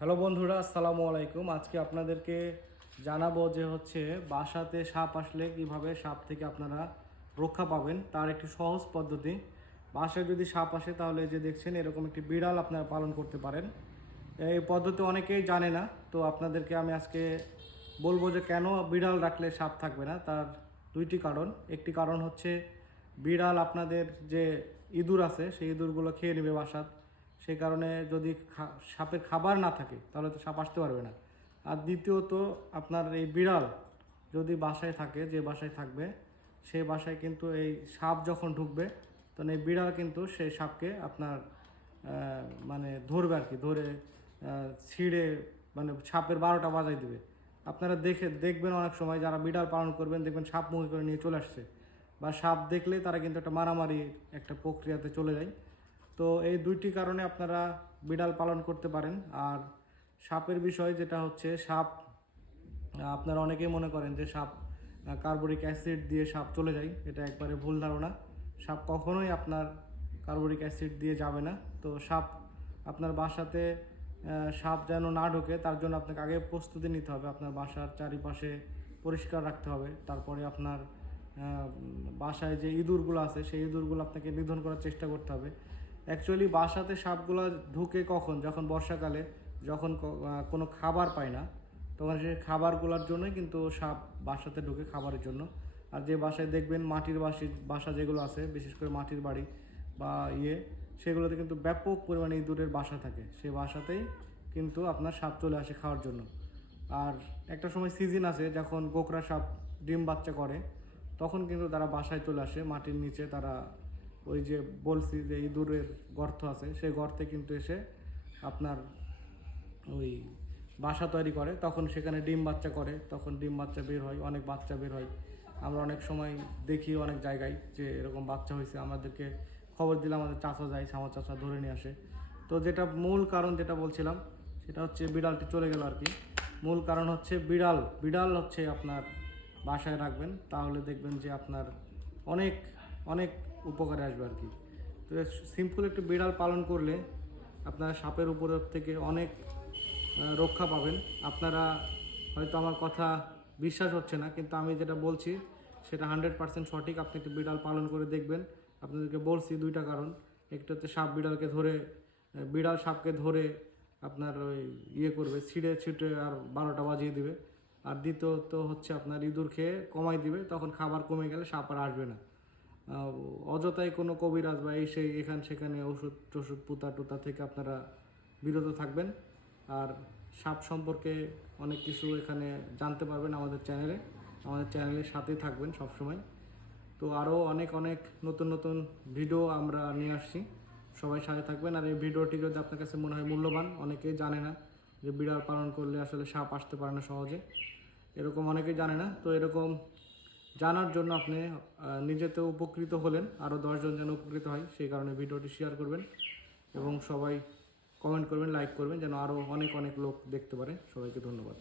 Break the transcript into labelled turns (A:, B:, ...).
A: Hello বন্ধুরা, আসসালামু আলাইকুম। আজকে আপনাদেরকে জানাব যে হচ্ছে বাসাতে সাপ আসলে কীভাবে সাপ থেকে আপনারা রক্ষা পাবেন, তার একটি সহজ পদ্ধতি। বাসায় যদি সাপ আসে, তাহলে যে দেখছেন, এরকম একটি বিড়াল আপনারা পালন করতে পারেন। এই পদ্ধতি অনেকেই জানে না, তো আপনাদেরকে আমি আজকে বলব যে কেন বিড়াল রাখলে সাপ থাকবে না, তার দুইটি কারণ। একটি কারণ হচ্ছে, বিড়াল আপনাদের যে ইঁদুর আছে, সেই ইঁদুরগুলো খেয়ে নেবে বাসাত সেই কারণে যদি সাপের খাবার না থাকে, তাহলে তো সাপ আসতে পারবে না। আর দ্বিতীয়ত, আপনার এই বিড়াল যদি বাসায় থাকে, যে বাসায় থাকবে সেই বাসায় কিন্তু এই সাপ যখন ঢুকবে, তখন এই বিড়াল কিন্তু সেই সাপকে আপনার মানে ধরবে আর কি, ধরে ছিঁড়ে মানে সাপের বারোটা বাজাই দেবে। আপনারা দেখে, দেখবেন অনেক সময় যারা বিড়াল পালন করবেন, দেখবেন সাপ মুখে করে নিয়ে চলে আসছে। বা সাপ দেখলে তারা কিন্তু একটা মারামারি একটা প্রক্রিয়াতে চলে যায়। তো এই দুইটি কারণে আপনারা বিড়াল পালন করতে পারেন। আর সাপের বিষয় যেটা হচ্ছে, সাপ, আপনারা অনেকেই মনে করেন যে সাপ কার্বরিক অ্যাসিড দিয়ে সাপ চলে যায়। এটা একবারে ভুল ধারণা। সাপ কখনোই আপনার কার্বরিক অ্যাসিড দিয়ে যাবে না। তো সাপ, আপনার বাসাতে সাপ যেন না ঢোকে, তার জন্য আপনাকে আগে প্রস্তুতি নিতে হবে। আপনার বাসার চারিপাশে পরিষ্কার রাখতে হবে। তারপরে আপনার বাসায় যে ইঁদুরগুলো আছে, সেই ইঁদুরগুলো আপনাকে নিধন করার চেষ্টা করতে হবে। অ্যাকচুয়ালি বাসাতে সাপগুলো ঢুকে কখন? যখন বর্ষাকালে, যখন কোনো খাবার পায় না, তখন সেই খাবারগুলোর জন্যই কিন্তু সাপ বাসাতে ঢুকে খাবারের জন্য। আর যে বাসায় দেখবেন মাটির বাসি, বাসা যেগুলো আছে, বিশেষ করে মাটির বাড়ি বা ইয়ে সেগুলোতে কিন্তু ব্যাপক পরিমাণে ইঁদুরের বাসা থাকে। সেই বাসাতেই কিন্তু আপনার সাপ চলে আসে খাওয়ার জন্য। আর একটা সময় সিজন আছে যখন গোকরা সাপ ডিম বাচ্চা করে, তখন কিন্তু তারা বাসায় চলে আসে, মাটির নিচে তারা ওই যে বলছি যে ইঁদুরের গর্ত আছে, সেই গর্তে কিন্তু এসে আপনার ওই বাসা তৈরি করে। তখন সেখানে ডিম বাচ্চা করে, তখন ডিম বাচ্চা বের হয়, অনেক বাচ্চা বের হয়। আমরা অনেক সময় দেখি অনেক জায়গায় যে এরকম বাচ্চা হয়েছে। আমাদেরকে খবর দিলে আমাদের চাচা যায়, আমার চাচা ধরে নিয়ে আসে। তো যেটা মূল কারণ যেটা বলছিলাম, সেটা হচ্ছে বিড়ালটি চলে গেল আর কি। মূল কারণ হচ্ছে বিড়াল। বিড়াল হচ্ছে আপনার বাসায় রাখবেন, তাহলে দেখবেন যে আপনার অনেক অনেক উপকারে আসবে আর কি। তো সিম্পল একটু বিড়াল পালন করলে আপনারা সাপের উপর থেকে অনেক রক্ষা পাবেন। আপনারা হয়তো আমার কথা বিশ্বাস হচ্ছে না, কিন্তু আমি যেটা বলছি, সেটা হান্ড্রেড পার্সেন্ট সঠিক। আপনি একটু বিড়াল পালন করে দেখবেন। আপনাদেরকে বলছি দুইটা কারণ। একটা হচ্ছে সাপ বিড়ালকে ধরে বিড়াল সাপকে ধরে আপনার ওই ইয়ে করবে, ছিঁড়ে ছিটে আর বারোটা বাজিয়ে দিবে। আর দ্বিতীয়ত হচ্ছে আপনার ইঁদুর খেয়ে কমাই দিবে, তখন খাবার কমে গেলে সাপ আর আসবে না। অযথাই কোনো কবিরাজ বা এই সেই এখান সেখানে ওষুধ টষুধ পুতা টুতা থেকে আপনারা বিরত থাকবেন। আর সাপ সম্পর্কে অনেক কিছু এখানে জানতে পারবেন আমাদের চ্যানেলে। আমাদের চ্যানেলের সাথেই থাকবেন সবসময়। তো আরও অনেক অনেক নতুন নতুন ভিডিও আমরা নিয়ে আসছি। সবাই সাথে থাকবেন। আর এই ভিডিওটি যদি আপনার কাছে মনে হয় মূল্যবান, অনেকেই জানে না যে বিড়াল পালন করলে আসলে সাপ আসতে পারে না সহজে। এরকম অনেকেই জানে না। তো এরকম জানার জন্য আপনি নিজেতে নিজেতেও উপকৃত হলেন আরও দশজন যেন উপকৃত হয়, সেই কারণে ভিডিওটি শেয়ার করবেন এবং সবাই কমেন্ট করবেন লাইক করবেন, যেন আরও অনেক অনেক লোক দেখতে পারে। সবাইকে ধন্যবাদ।